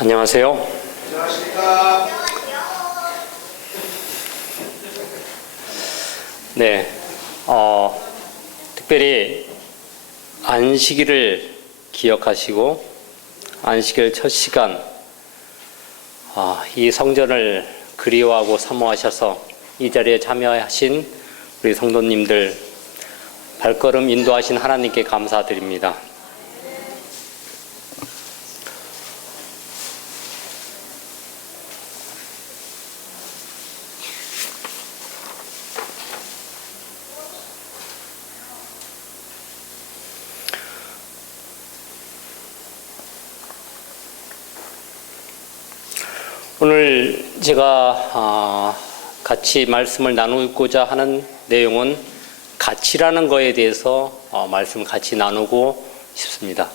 안녕하세요. 안녕하십니까. 네, 특별히 안식일을 기억하시고 안식일 첫 시간 이 성전을 그리워하고 사모하셔서 이 자리에 참여하신 우리 성도님들 발걸음 인도하신 하나님께 감사드립니다. 오늘 제가 같이 말씀을 나누고자 하는 내용은 가치라는 거에 대해서 말씀을 같이 나누고 싶습니다.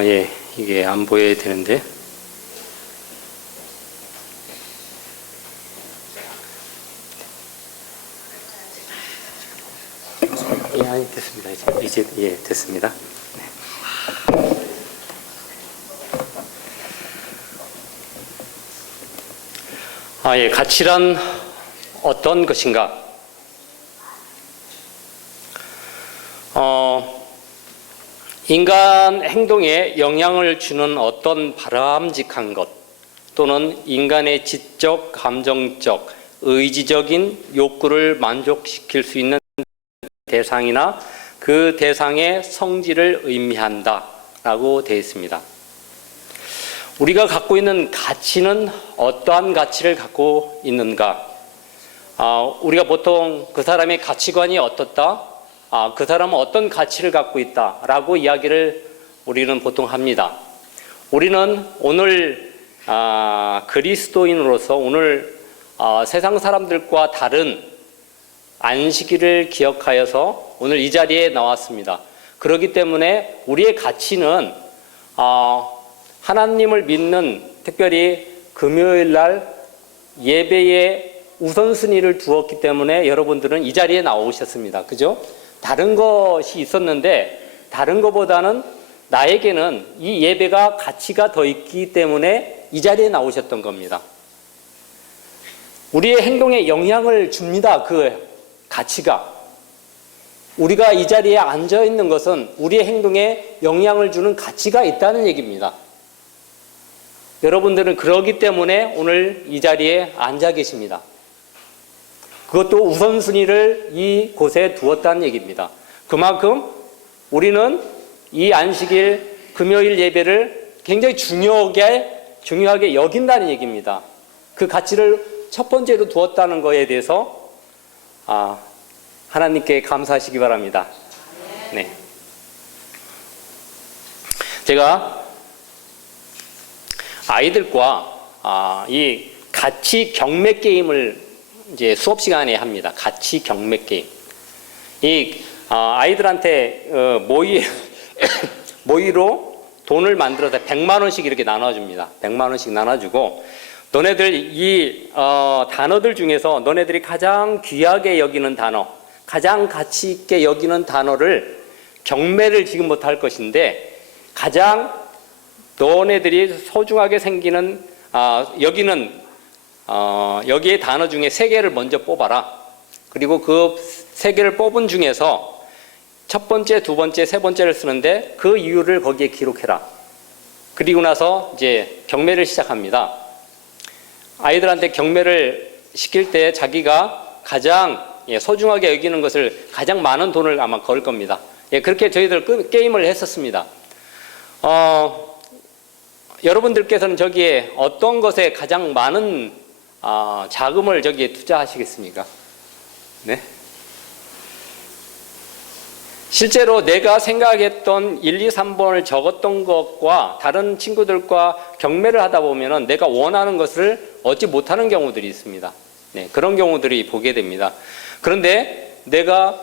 예, 이게 안 보여야 되는데. 예, 아니, 됐습니다. 이제 예, 됐습니다. 네. 예, 가치란 어떤 것인가? 인간 행동에 영향을 주는 어떤 바람직한 것 또는 인간의 지적, 감정적, 의지적인 욕구를 만족시킬 수 있는 대상이나 그 대상의 성질을 의미한다라고 되어 있습니다. 우리가 갖고 있는 가치는 어떠한 가치를 갖고 있는가? 우리가 보통 그 사람의 가치관이 어떻다? 그 사람은 어떤 가치를 갖고 있다라고 이야기를 우리는 보통 합니다. 우리는 오늘 그리스도인으로서 오늘 세상 사람들과 다른 안식일을 기억하여서 오늘 이 자리에 나왔습니다. 그렇기 때문에 우리의 가치는 하나님을 믿는, 특별히 금요일 날 예배에 우선순위를 두었기 때문에 여러분들은 이 자리에 나오셨습니다. 그죠? 다른 것이 있었는데 다른 것보다는 나에게는 이 예배가 가치가 더 있기 때문에 이 자리에 나오셨던 겁니다. 우리의 행동에 영향을 줍니다. 그 가치가. 우리가 이 자리에 앉아 있는 것은 우리의 행동에 영향을 주는 가치가 있다는 얘기입니다. 여러분들은 그러기 때문에 오늘 이 자리에 앉아 계십니다. 그것도 우선순위를 이곳에 두었다는 얘기입니다. 그만큼 우리는 이 안식일 금요일 예배를 굉장히 중요하게 여긴다는 얘기입니다. 그 가치를 첫 번째로 두었다는 것에 대해서 하나님께 감사하시기 바랍니다. 네. 제가 아이들과 이 가치 경매 게임을 이제 수업 시간에 합니다. 가치 경매 게임. 이 아이들한테 모의로 돈을 만들어서 100만 원씩 이렇게 나눠줍니다. 100만 원씩 나눠주고 너네들 이 단어들 중에서 너네들이 가장 귀하게 여기는 단어, 가장 가치 있게 여기는 단어를 경매를 지금부터 할 것인데 가장 너네들이 소중하게 생기는 여기에 단어 중에 3개를 먼저 뽑아라. 그리고 그 3개를 뽑은 중에서 첫 번째, 두 번째, 세 번째를 쓰는데 그 이유를 거기에 기록해라. 그리고 나서 이제 경매를 시작합니다. 아이들한테 경매를 시킬 때 자기가 가장 소중하게 여기는 것을 가장 많은 돈을 아마 걸 겁니다. 예, 그렇게 저희들 게임을 했었습니다. 여러분들께서는 저기에 어떤 것에 가장 많은 자금을 저기에 투자하시겠습니까? 네? 실제로 내가 생각했던 1, 2, 3번을 적었던 것과 다른 친구들과 경매를 하다 보면은 내가 원하는 것을 얻지 못하는 경우들이 있습니다. 네, 그런 경우들이 보게 됩니다. 그런데 내가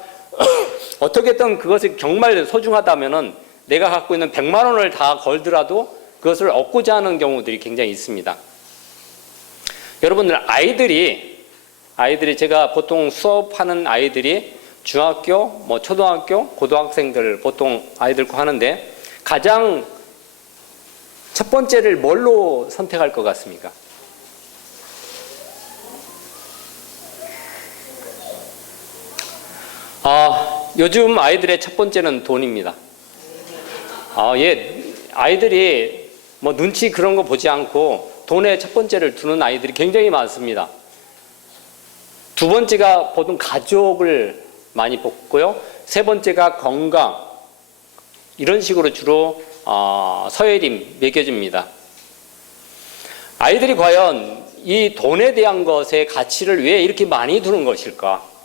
어떻게든 그것이 정말 소중하다면은 내가 갖고 있는 100만 원을 다 걸더라도 그것을 얻고자 하는 경우들이 굉장히 있습니다. 여러분들 아이들이 제가 보통 수업하는 아이들이 중학교, 뭐 초등학교, 고등학생들 보통 아이들과 하는데 가장 첫 번째를 뭘로 선택할 것 같습니까? 요즘 아이들의 첫 번째는 돈입니다. 예, 아이들이 뭐 눈치 그런 거 보지 않고 돈에 첫 번째를 두는 아이들이 굉장히 많습니다. 두 번째가 보통 가족을 많이 뽑고요. 세 번째가 건강, 이런 식으로 주로 서열이 매겨집니다. 아이들이 과연 이 돈에 대한 것의 가치를 왜 이렇게 많이 두는 것일까?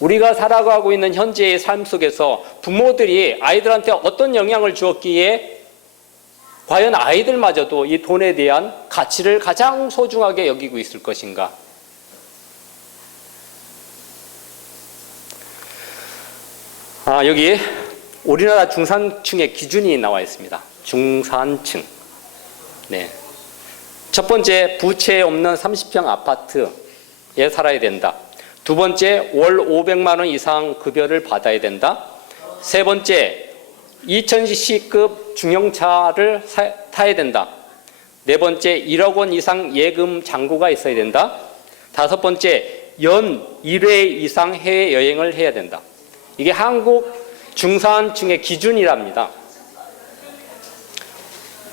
우리가 살아가고 있는 현재의 삶 속에서 부모들이 아이들한테 어떤 영향을 주었기에 과연 아이들마저도 이 돈에 대한 가치를 가장 소중하게 여기고 있을 것인가? 여기 우리나라 중산층의 기준이 나와 있습니다. 중산층. 네. 첫 번째, 부채 없는 30평 아파트에 살아야 된다. 두 번째, 월 500만 원 이상 급여를 받아야 된다. 세 번째, 2000cc급 중형차를 타야 된다. 네 번째, 1억 원 이상 예금 잔고가 있어야 된다. 다섯 번째, 연 1회 이상 해외여행을 해야 된다. 이게 한국 중산층의 기준이랍니다.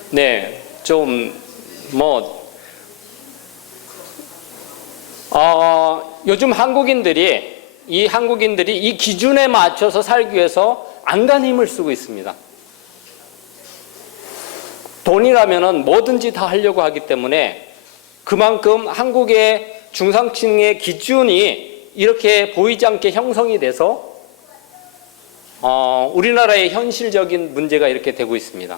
네, 요즘 한국인들이 이 기준에 맞춰서 살기 위해서 안간 힘을 쓰고 있습니다. 돈이라면은 뭐든지 다 하려고 하기 때문에 그만큼 한국의 중산층의 기준이 이렇게 보이지 않게 형성이 돼서 우리나라의 현실적인 문제가 이렇게 되고 있습니다.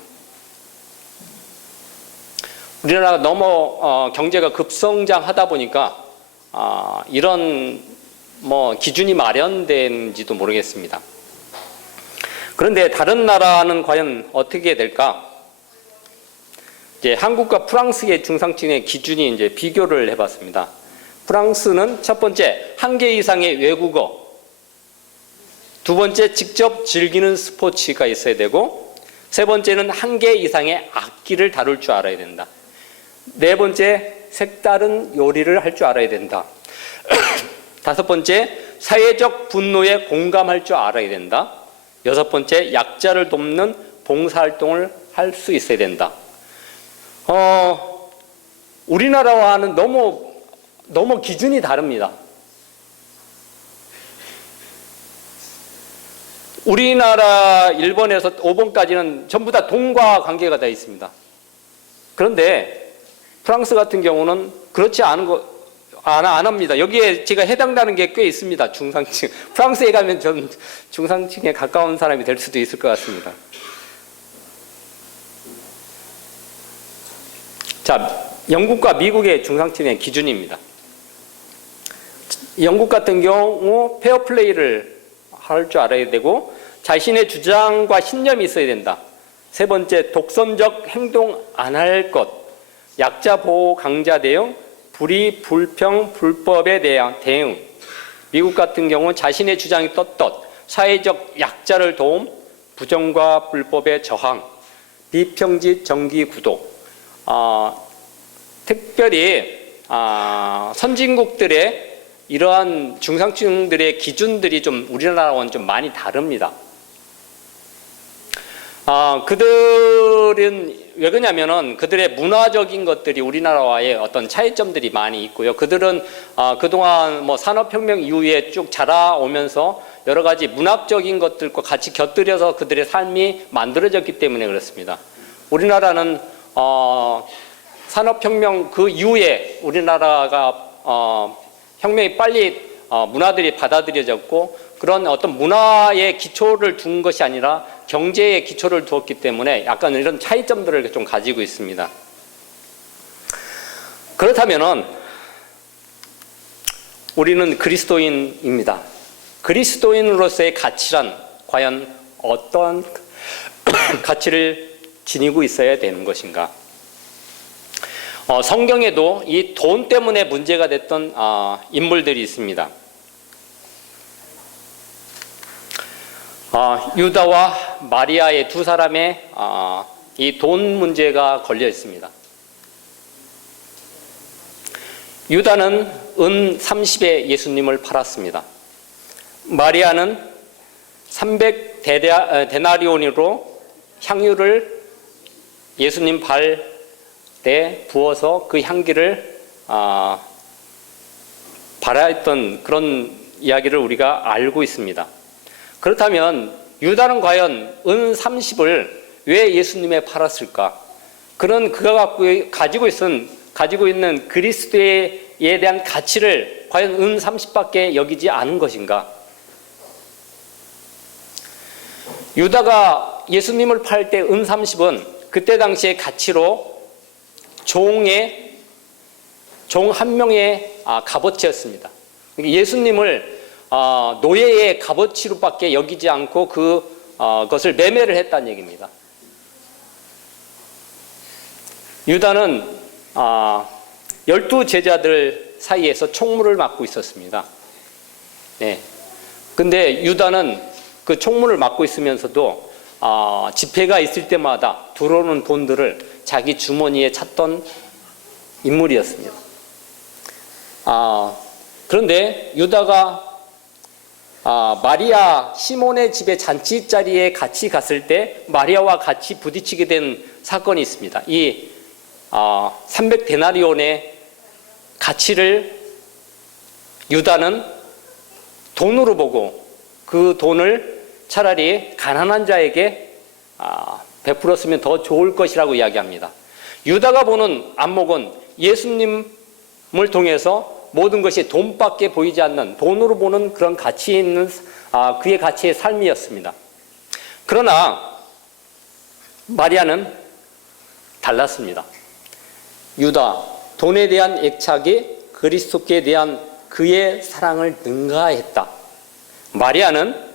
우리나라가 너무 경제가 급성장하다 보니까 이런 기준이 마련된지도 모르겠습니다. 그런데 다른 나라는 과연 어떻게 될까? 이제 한국과 프랑스의 중산층의 기준이 이제 비교를 해봤습니다. 프랑스는 첫 번째, 1개 이상의 외국어. 두 번째, 직접 즐기는 스포츠가 있어야 되고, 세 번째는 1개 이상의 악기를 다룰 줄 알아야 된다. 네 번째, 색다른 요리를 할 줄 알아야 된다. 다섯 번째, 사회적 분노에 공감할 줄 알아야 된다. 여섯 번째, 약자를 돕는 봉사활동을 할 수 있어야 된다. 우리나라와는 너무 기준이 다릅니다. 우리나라 1번에서 5번까지는 전부 다 돈과 관계가 되어 있습니다. 그런데 프랑스 같은 경우는 그렇지 않은 안 합니다. 여기에 제가 해당되는 게 꽤 있습니다. 중상층. 프랑스에 가면 전 중상층에 가까운 사람이 될 수도 있을 것 같습니다. 자, 영국과 미국의 중상층의 기준입니다. 영국 같은 경우 페어플레이를 할 줄 알아야 되고, 자신의 주장과 신념이 있어야 된다. 세 번째, 독선적 행동 안 할 것. 약자 보호, 강자 대응, 불의, 불평, 불법에 대한 대응. 미국 같은 경우 자신의 주장이 떳떳, 사회적 약자를 도움, 부정과 불법의 저항, 비평집 정기 구도. 특별히 선진국들의 이러한 중상층들의 기준들이 좀 우리나라와는 좀 많이 다릅니다. 그들은 왜 그러냐면은 그들의 문화적인 것들이 우리나라와의 어떤 차이점들이 많이 있고요. 그들은 그동안 뭐 산업혁명 이후에 쭉 자라오면서 여러 가지 문학적인 것들과 같이 곁들여서 그들의 삶이 만들어졌기 때문에 그렇습니다. 우리나라는 산업혁명 그 이후에 우리나라가 혁명이 빨리 문화들이 받아들여졌고 그런 어떤 문화의 기초를 둔 것이 아니라 경제의 기초를 두었기 때문에 약간 이런 차이점들을 좀 가지고 있습니다. 그렇다면은 우리는 그리스도인입니다. 그리스도인으로서의 가치란 과연 어떠한 가치를 지니고 있어야 되는 것인가? 성경에도 이 돈 때문에 문제가 됐던 인물들이 있습니다. 유다와 마리아의 두 사람의 이 돈 문제가 걸려 있습니다. 유다는 은 30에 예수님을 팔았습니다. 마리아는 300 데나리온으로 향유를 예수님 발에 부어서 그 향기를 발하였던 그런 이야기를 우리가 알고 있습니다. 그렇다면 유다는 과연 은 30을 왜 예수님에 팔았을까? 그는 그가 가지고 있는 그리스도에 대한 가치를 과연 은 30밖에 여기지 않은 것인가? 유다가 예수님을 팔 때 은 30은 그때 당시의 가치로 종 한 명의 값어치였습니다. 예수님을 노예의 값어치로밖에 여기지 않고 그것을 매매를 했다는 얘기입니다. 유다는 12제자들 사이에서 총무를 맡고 있었습니다. 네. 근데 유다는 그 총무를 맡고 있으면서도 집회가 있을 때마다 들어오는 돈들을 자기 주머니에 찾던 인물이었습니다. 그런데 유다가 마리아 시몬의 집에 잔치 자리에 같이 갔을 때 마리아와 같이 부딪히게 된 사건이 있습니다. 이 300데나리온의 가치를 유다는 돈으로 보고 그 돈을 차라리 가난한 자에게 베풀었으면 더 좋을 것이라고 이야기합니다. 유다가 보는 안목은 예수님을 통해서 모든 것이 돈밖에 보이지 않는 돈으로 보는 그런 가치 있는 그의 가치의 삶이었습니다. 그러나 마리아는 달랐습니다. 유다, 돈에 대한 애착이 그리스도께 대한 그의 사랑을 능가했다. 마리아는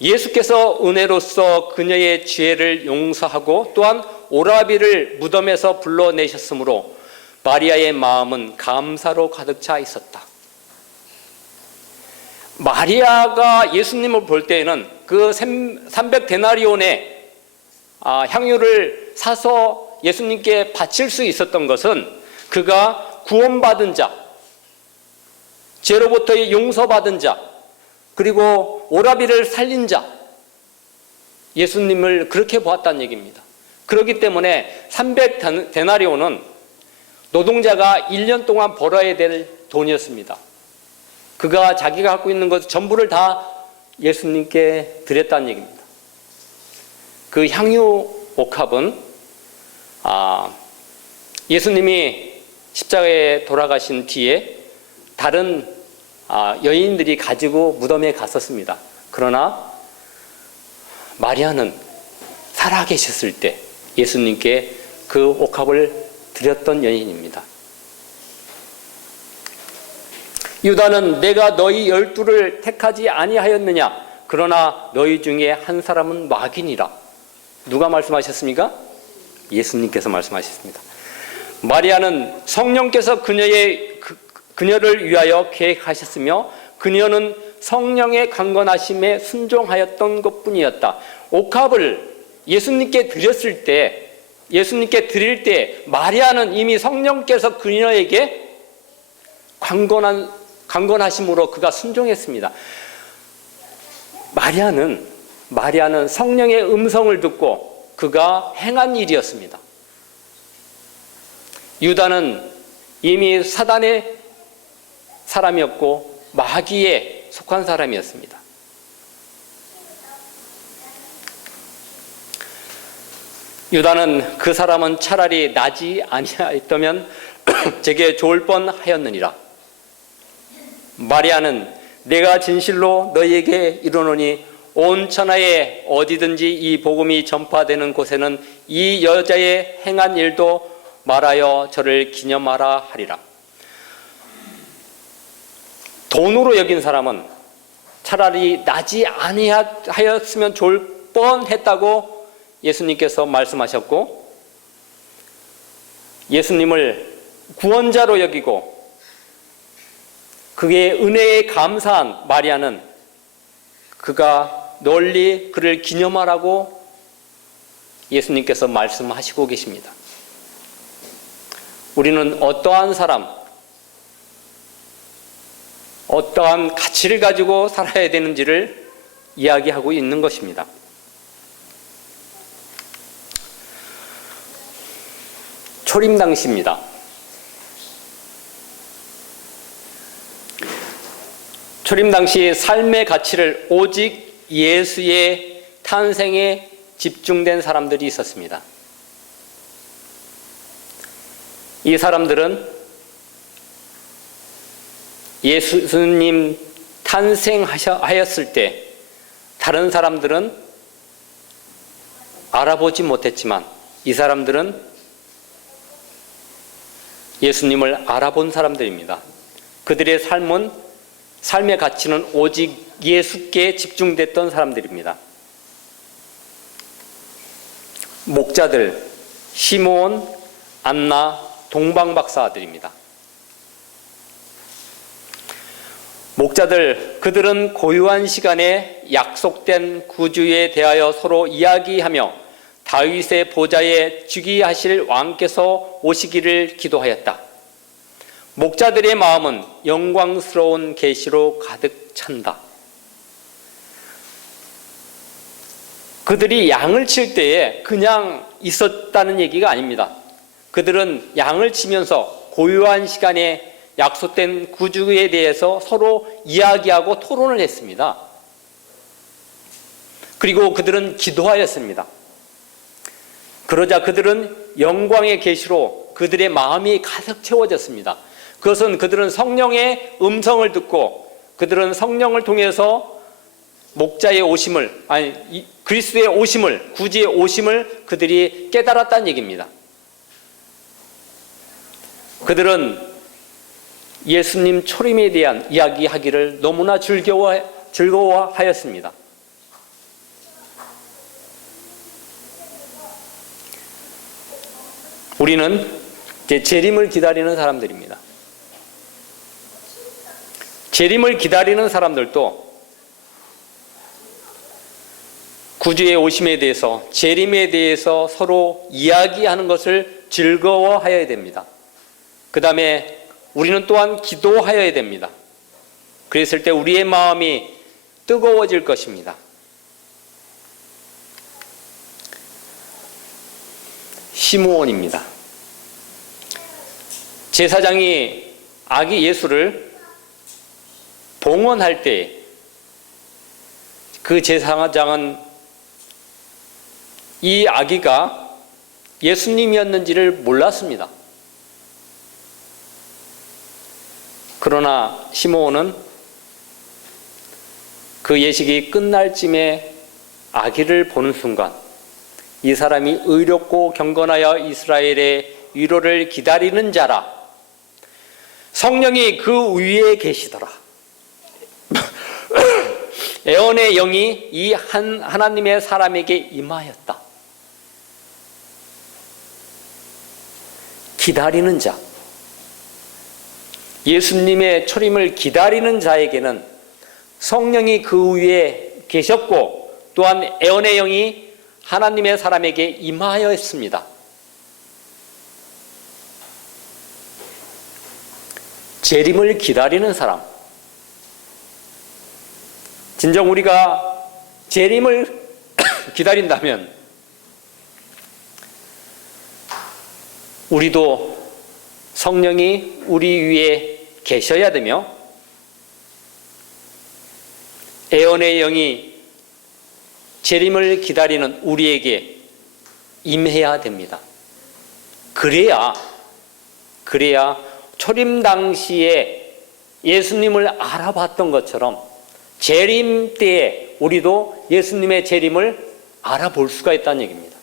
예수께서 은혜로서 그녀의 죄를 용서하고 또한 오라비를 무덤에서 불러내셨으므로 마리아의 마음은 감사로 가득 차 있었다. 마리아가 예수님을 볼 때에는 그 300데나리온의 향유를 사서 예수님께 바칠 수 있었던 것은 그가 구원받은 자, 죄로부터 용서받은 자, 그리고 오라비를 살린 자, 예수님을 그렇게 보았다는 얘기입니다. 그렇기 때문에 300데나리온은 노동자가 1년 동안 벌어야 될 돈이었습니다. 그가 자기가 갖고 있는 것 전부를 다 예수님께 드렸다는 얘기입니다. 그 향유 옥합은 예수님이 십자가에 돌아가신 뒤에 다른 여인들이 가지고 무덤에 갔었습니다. 그러나 마리아는 살아계셨을 때 예수님께 그 옥합을 드렸던 여인입니다. 유다는 내가 너희 12를 택하지 아니하였느냐? 그러나 너희 중에 한 사람은 마귀니라. 누가 말씀하셨습니까? 예수님께서 말씀하셨습니다. 마리아는 성령께서 그녀를 위하여 계획하셨으며 그녀는 성령의 강건하심에 순종하였던 것뿐이었다. 옥합을 예수님께 드릴 때 마리아는 이미 성령께서 그녀에게 강건하심으로 그가 순종했습니다. 마리아는 성령의 음성을 듣고 그가 행한 일이었습니다. 유다는 이미 사단의 사람이었고 마귀에 속한 사람이었습니다. 유다는 그 사람은 차라리 나지 아니하였다면 제게 좋을 뻔하였느니라. 마리아는 내가 진실로 너희에게 이르노니 온 천하에 어디든지 이 복음이 전파되는 곳에는 이 여자의 행한 일도 말하여 저를 기념하라 하리라. 돈으로 여긴 사람은 차라리 나지 아니하였으면 좋을 뻔했다고 예수님께서 말씀하셨고, 예수님을 구원자로 여기고 그의 은혜에 감사한 마리아는 그가 널리 그를 기념하라고 예수님께서 말씀하시고 계십니다. 우리는 어떠한 사람, 어떠한 가치를 가지고 살아야 되는지를 이야기하고 있는 것입니다. 초림 당시입니다. 초림 당시 삶의 가치를 오직 예수의 탄생에 집중된 사람들이 있었습니다. 이 사람들은 예수님 탄생하였을 때 다른 사람들은 알아보지 못했지만 이 사람들은 예수님을 알아본 사람들입니다. 그들의 삶의 가치는 오직 예수께 집중됐던 사람들입니다. 목자들, 시므온, 안나, 동방박사 아들입니다. 목자들, 그들은 고유한 시간에 약속된 구주에 대하여 서로 이야기하며 다윗의 보좌에 즉위하실 왕께서 오시기를 기도하였다. 목자들의 마음은 영광스러운 계시로 가득 찬다. 그들이 양을 칠 때에 그냥 있었다는 얘기가 아닙니다. 그들은 양을 치면서 고유한 시간에 약속된 구주에 대해서 서로 이야기하고 토론을 했습니다. 그리고 그들은 기도하였습니다. 그러자 그들은 영광의 계시로 그들의 마음이 가득 채워졌습니다. 그것은 그들은 성령의 음성을 듣고 그들은 성령을 통해서 목자의 오심을, 그리스도의 오심을, 구주의 오심을 그들이 깨달았다는 얘기입니다. 그들은 예수님 초림에 대한 이야기하기를 너무나 즐거워하였습니다. 우리는 이제 재림을 기다리는 사람들입니다. 재림을 기다리는 사람들도 구주의 오심에 대해서, 재림에 대해서 서로 이야기하는 것을 즐거워하여야 됩니다. 그 다음에 우리는 또한 기도하여야 됩니다. 그랬을 때 우리의 마음이 뜨거워질 것입니다. 시므온입니다. 제사장이 아기 예수를 봉헌할 때 그 제사장은 이 아기가 예수님이었는지를 몰랐습니다. 그러나 시므온은 그 예식이 끝날 쯤에 아기를 보는 순간 이 사람이 의롭고 경건하여 이스라엘의 위로를 기다리는 자라, 성령이 그 위에 계시더라. 애언의 영이 이 하나님의 사람에게 임하였다. 기다리는 자, 예수님의 초림을 기다리는 자에게는 성령이 그 위에 계셨고 또한 애언의 영이 하나님의 사람에게 임하였습니다. 재림을 기다리는 사람, 진정 우리가 재림을 기다린다면 우리도 성령이 우리 위에 계셔야 되며 애원의 영이 재림을 기다리는 우리에게 임해야 됩니다. 그래야 초림 당시에 예수님을 알아봤던 것처럼 재림 때에 우리도 예수님의 재림을 알아볼 수가 있다는 얘기입니다.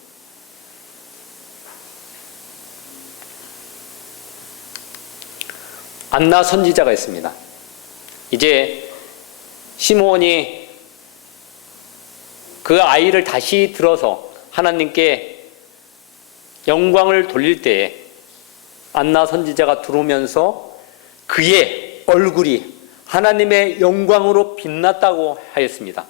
안나 선지자가 있습니다. 이제 시므온이 그 아이를 다시 들어서 하나님께 영광을 돌릴 때에 안나 선지자가 들어오면서 그의 얼굴이 하나님의 영광으로 빛났다고 하였습니다.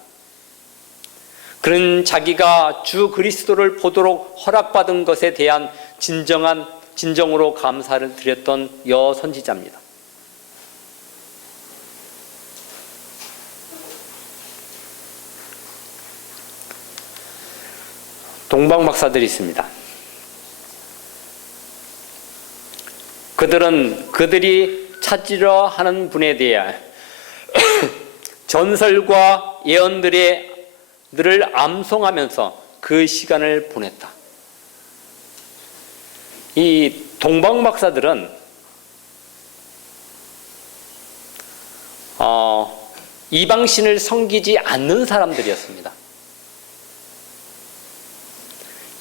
그는 자기가 주 그리스도를 보도록 허락받은 것에 대한 진정으로 감사를 드렸던 여 선지자입니다. 동방 박사들이 있습니다. 그들은 그들이 찾으려 하는 분에 대해 전설과 예언들을 암송하면서 그 시간을 보냈다. 이 동방 박사들은 이방신을 섬기지 않는 사람들이었습니다.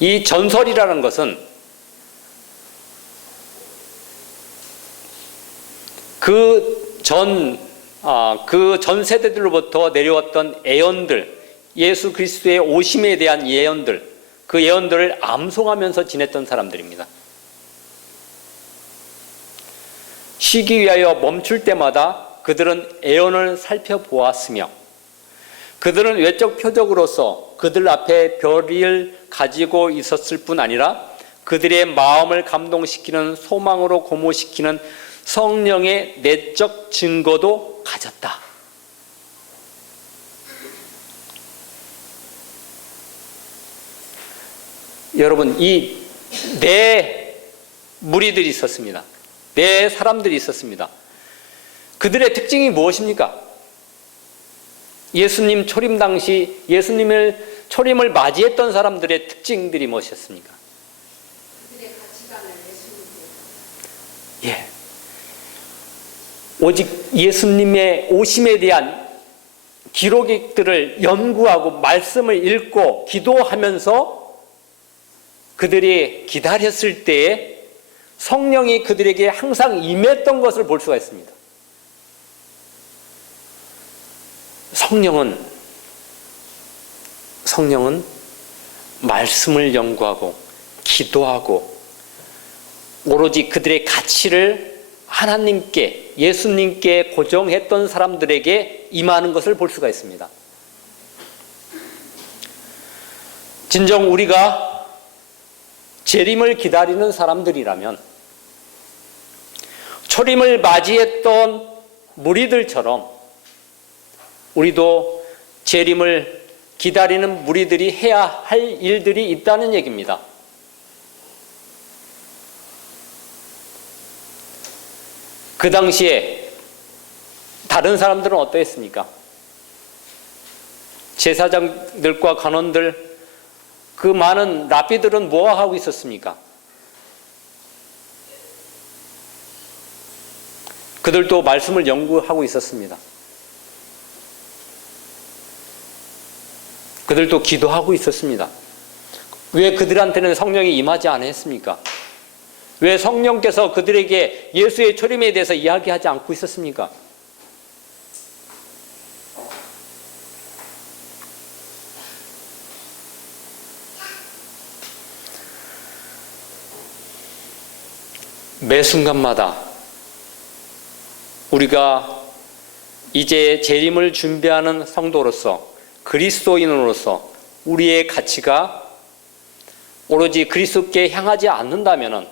이 전설이라는 것은 그 전 세대들로부터 내려왔던 예언들, 예수 그리스도의 오심에 대한 예언들, 그 예언들을 암송하면서 지냈던 사람들입니다. 쉬기 위하여 멈출 때마다 그들은 예언을 살펴보았으며 그들은 외적 표적으로서 그들 앞에 별을 가지고 있었을 뿐 아니라 그들의 마음을 감동시키는 소망으로 고무시키는 성령의 내적 증거도 가졌다. 여러분, 이 네 무리들이 있었습니다. 네 사람들이 있었습니다. 그들의 특징이 무엇입니까? 예수님 초림 당시 예수님을 초림을 맞이했던 사람들의 특징들이 무엇이었습니까? 그들의 가치관을 예. 오직 예수님의 오심에 대한 기록들을 연구하고 말씀을 읽고 기도하면서 그들이 기다렸을 때에 성령이 그들에게 항상 임했던 것을 볼 수가 있습니다. 성령은 말씀을 연구하고 기도하고 오로지 그들의 가치를 하나님께, 예수님께 고정했던 사람들에게 임하는 것을 볼 수가 있습니다. 진정 우리가 재림을 기다리는 사람들이라면 초림을 맞이했던 무리들처럼 우리도 재림을 기다리는 무리들이 해야 할 일들이 있다는 얘기입니다. 그 당시에 다른 사람들은 어떠했습니까? 제사장들과 간원들, 그 많은 랍비들은 뭐 하고 있었습니까? 그들도 말씀을 연구하고 있었습니다. 그들도 기도하고 있었습니다. 왜 그들한테는 성령이 임하지 않았습니까? 왜 성령께서 그들에게 예수의 초림에 대해서 이야기하지 않고 있었습니까? 매 순간마다 우리가 이제 재림을 준비하는 성도로서, 그리스도인으로서 우리의 가치가 오로지 그리스도께 향하지 않는다면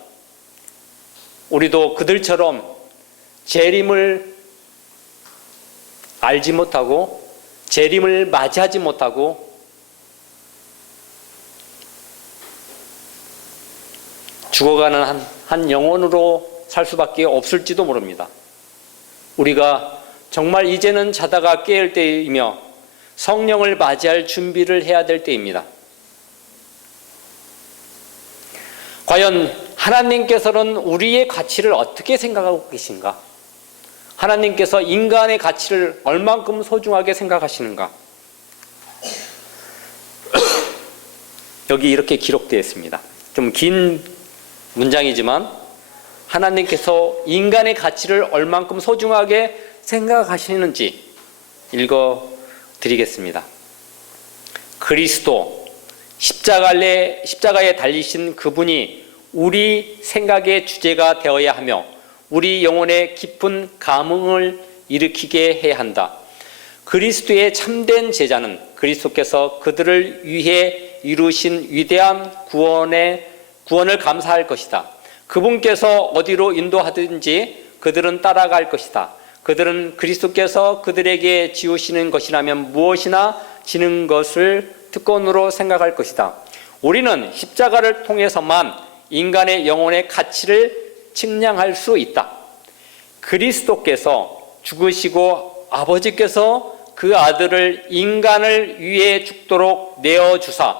우리도 그들처럼 재림을 알지 못하고 재림을 맞이하지 못하고 죽어가는 한 영혼으로 살 수밖에 없을지도 모릅니다. 우리가 정말 이제는 자다가 깨을 때이며 성령을 맞이할 준비를 해야 될 때입니다. 과연 하나님께서는 우리의 가치를 어떻게 생각하고 계신가? 하나님께서 인간의 가치를 얼만큼 소중하게 생각하시는가? 여기 이렇게 기록되어 있습니다. 좀 긴 문장이지만 하나님께서 인간의 가치를 얼만큼 소중하게 생각하시는지 읽어드리겠습니다. 그리스도 십자가에 달리신 그분이 우리 생각의 주제가 되어야 하며 우리 영혼에 깊은 감흥을 일으키게 해야 한다. 그리스도의 참된 제자는 그리스도께서 그들을 위해 이루신 위대한 구원을 감사할 것이다. 그분께서 어디로 인도하든지 그들은 따라갈 것이다. 그들은 그리스도께서 그들에게 지우시는 것이라면 무엇이나 지는 것을 특권으로 생각할 것이다. 우리는 십자가를 통해서만 인간의 영혼의 가치를 측량할 수 있다. 그리스도께서 죽으시고 아버지께서 그 아들을 인간을 위해 죽도록 내어주사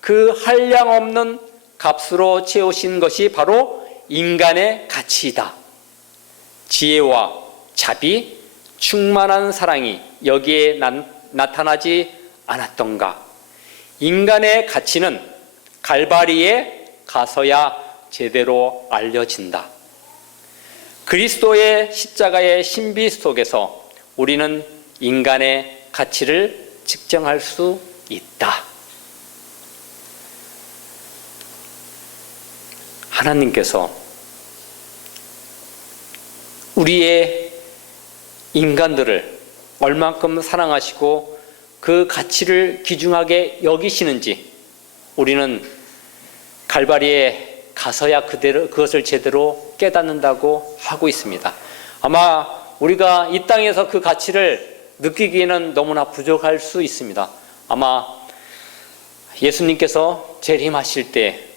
그 한량없는 값으로 채우신 것이 바로 인간의 가치이다. 지혜와 자비, 충만한 사랑이 여기에 나타나지 않았던가? 인간의 가치는 갈바리에 가서야 제대로 알려진다. 그리스도의 십자가의 신비 속에서 우리는 인간의 가치를 측정할 수 있다. 하나님께서 우리의 인간들을 얼만큼 사랑하시고 그 가치를 귀중하게 여기시는지 우리는 갈바리에 가서야 그것을 제대로 깨닫는다고 하고 있습니다. 아마 우리가 이 땅에서 그 가치를 느끼기에는 너무나 부족할 수 있습니다. 아마 예수님께서 재림하실 때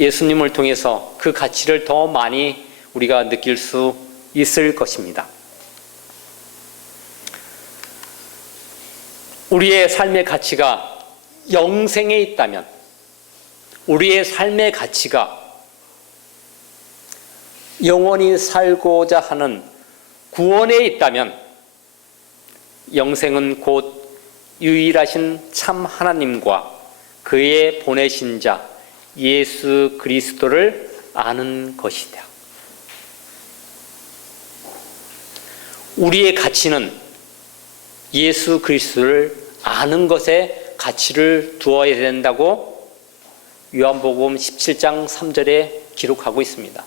예수님을 통해서 그 가치를 더 많이 우리가 느낄 수 있을 것입니다. 우리의 삶의 가치가 영생에 있다면, 우리의 삶의 가치가 영원히 살고자 하는 구원에 있다면, 영생은 곧 유일하신 참 하나님과 그의 보내신 자 예수 그리스도를 아는 것이다. 우리의 가치는 예수 그리스도를 아는 것에 가치를 두어야 된다고 요한복음 17장 3절에 기록하고 있습니다.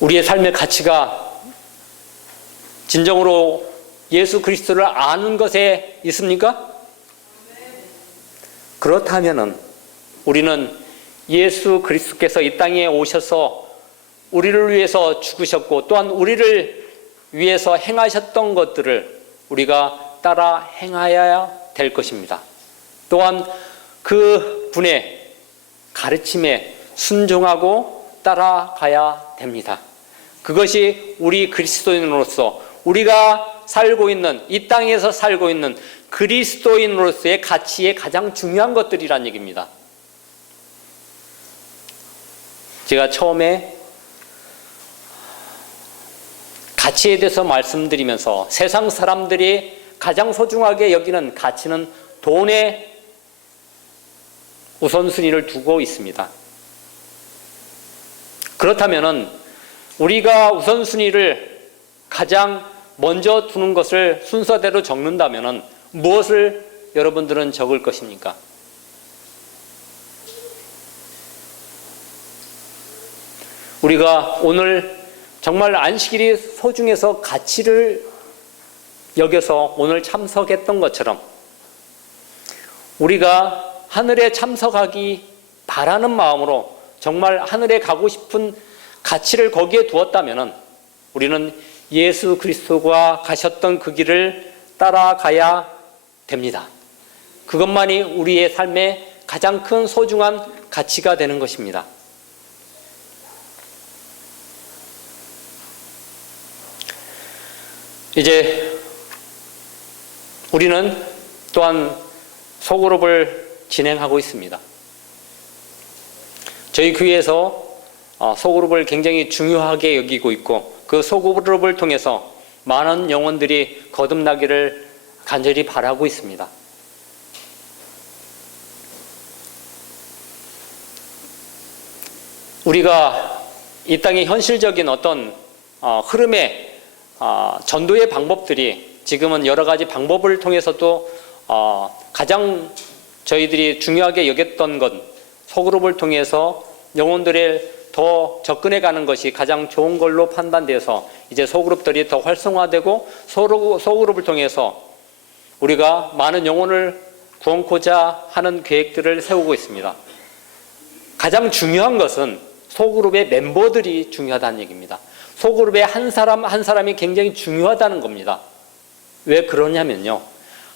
우리의 삶의 가치가 진정으로 예수 그리스도를 아는 것에 있습니까? 그렇다면 우리는 예수 그리스도께서 이 땅에 오셔서 우리를 위해서 죽으셨고 또한 우리를 위해서 행하셨던 것들을 우리가 따라 행하여야 될 것입니다. 또한 그 분의 가르침에 순종하고 따라가야 됩니다. 그것이 우리 그리스도인으로서 우리가 살고 있는 이 땅에서 살고 있는 그리스도인으로서의 가치의 가장 중요한 것들이란 얘기입니다. 제가 처음에 가치에 대해서 말씀드리면서 세상 사람들이 가장 소중하게 여기는 가치는 돈에 우선순위를 두고 있습니다. 그렇다면 우리가 우선순위를 가장 먼저 두는 것을 순서대로 적는다면 무엇을 여러분들은 적을 것입니까? 우리가 오늘 정말 안식일이 소중해서 가치를 여겨서 오늘 참석했던 것처럼 우리가 하늘에 참석하기 바라는 마음으로 정말 하늘에 가고 싶은 가치를 거기에 두었다면 우리는 예수 그리스도가 가셨던 그 길을 따라가야 됩니다. 그것만이 우리의 삶의 가장 큰 소중한 가치가 되는 것입니다. 이제 우리는 또한 소그룹을 진행하고 있습니다. 저희 교회에서 소그룹을 굉장히 중요하게 여기고 있고 그 소그룹을 통해서 많은 영혼들이 거듭나기를 간절히 바라고 있습니다. 우리가 이 땅의 현실적인 어떤 흐름의 전도의 방법들이 지금은 여러 가지 방법을 통해서도 가장 저희들이 중요하게 여겼던 건 소그룹을 통해서 영혼들을 더 접근해 가는 것이 가장 좋은 걸로 판단되어서 이제 소그룹들이 더 활성화되고 소그룹을 통해서 우리가 많은 영혼을 구원코자 하는 계획들을 세우고 있습니다. 가장 중요한 것은 소그룹의 멤버들이 중요하다는 얘기입니다. 소그룹의 한 사람 한 사람이 굉장히 중요하다는 겁니다. 왜 그러냐면요,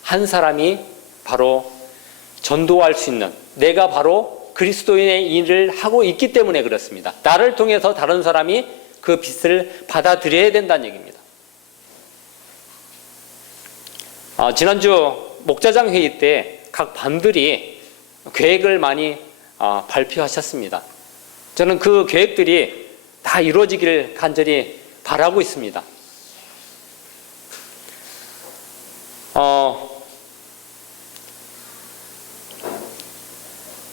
한 사람이 바로 전도할 수 있는, 내가 바로 그리스도인의 일을 하고 있기 때문에 그렇습니다. 나를 통해서 다른 사람이 그 빛을 받아들여야 된다는 얘기입니다. 지난주 목자장 회의 때 각 반들이 계획을 많이 발표하셨습니다. 저는 그 계획들이 다 이루어지기를 간절히 바라고 있습니다.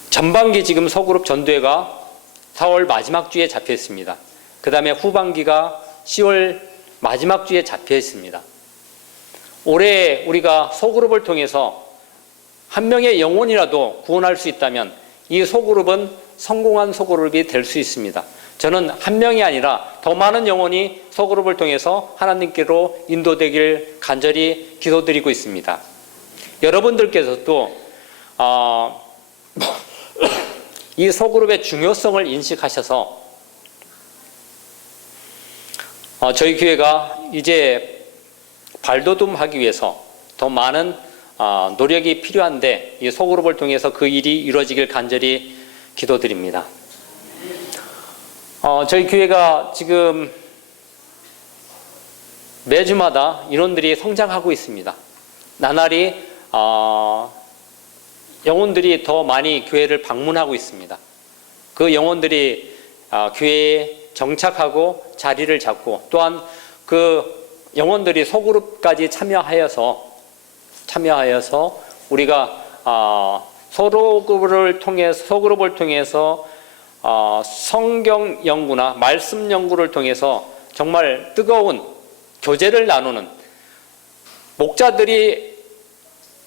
전반기 지금 소그룹 전도회가 4월 마지막 주에 잡혀 있습니다. 그 다음에 후반기가 10월 마지막 주에 잡혀 있습니다. 올해 우리가 소그룹을 통해서 한 명의 영혼이라도 구원할 수 있다면 이 소그룹은 성공한 소그룹이 될 수 있습니다. 저는 한 명이 아니라 더 많은 영혼이 소그룹을 통해서 하나님께로 인도되길 간절히 기도드리고 있습니다. 여러분들께서도 이 소그룹의 중요성을 인식하셔서 저희 교회가 이제 발돋움하기 위해서 더 많은 노력이 필요한데 이 소그룹을 통해서 그 일이 이루어지길 간절히 기도드립니다. 저희 교회가 지금 매주마다 인원들이 성장하고 있습니다. 나날이 영혼들이 더 많이 교회를 방문하고 있습니다. 그 영혼들이 교회에 정착하고 자리를 잡고 또한 그 영혼들이 소그룹까지 참여하여서 우리가 소그룹을 통해서 성경 연구나 말씀 연구를 통해서 정말 뜨거운 교제를 나누는, 목자들이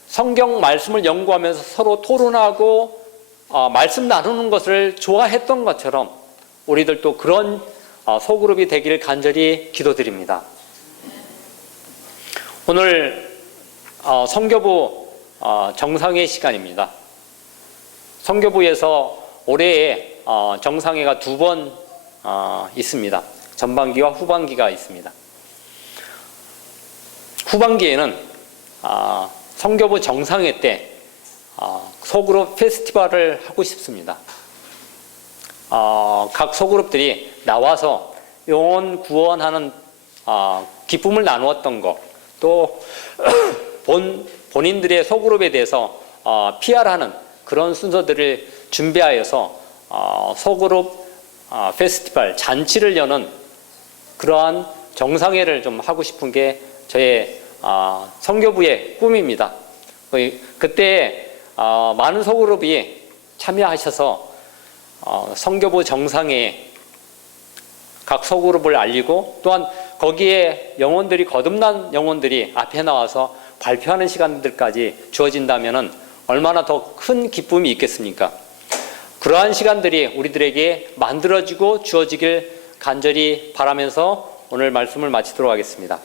성경 말씀을 연구하면서 서로 토론하고 말씀 나누는 것을 좋아했던 것처럼 우리들도 그런 소그룹이 되기를 간절히 기도드립니다. 오늘 선교부 정상회 시간입니다. 선교부에서 올해에 정상회가 2번 있습니다. 전반기와 후반기가 있습니다. 후반기에는 선교부 정상회 때 소그룹 페스티벌을 하고 싶습니다. 각 소그룹들이 나와서 영혼 구원하는 기쁨을 나누었던 것, 또 본인들의 소그룹에 대해서 PR하는 그런 순서들을 준비하여서 소그룹 페스티벌, 잔치를 여는 그러한 정상회를 좀 하고 싶은 게 저의 선교부의 꿈입니다. 그때 많은 소그룹이 참여하셔서 선교부 정상회에 각 소그룹을 알리고 또한 거기에 영혼들이 거듭난 영혼들이 앞에 나와서 발표하는 시간들까지 주어진다면 얼마나 더 큰 기쁨이 있겠습니까? 그러한 시간들이 우리들에게 만들어지고 주어지길 간절히 바라면서 오늘 말씀을 마치도록 하겠습니다.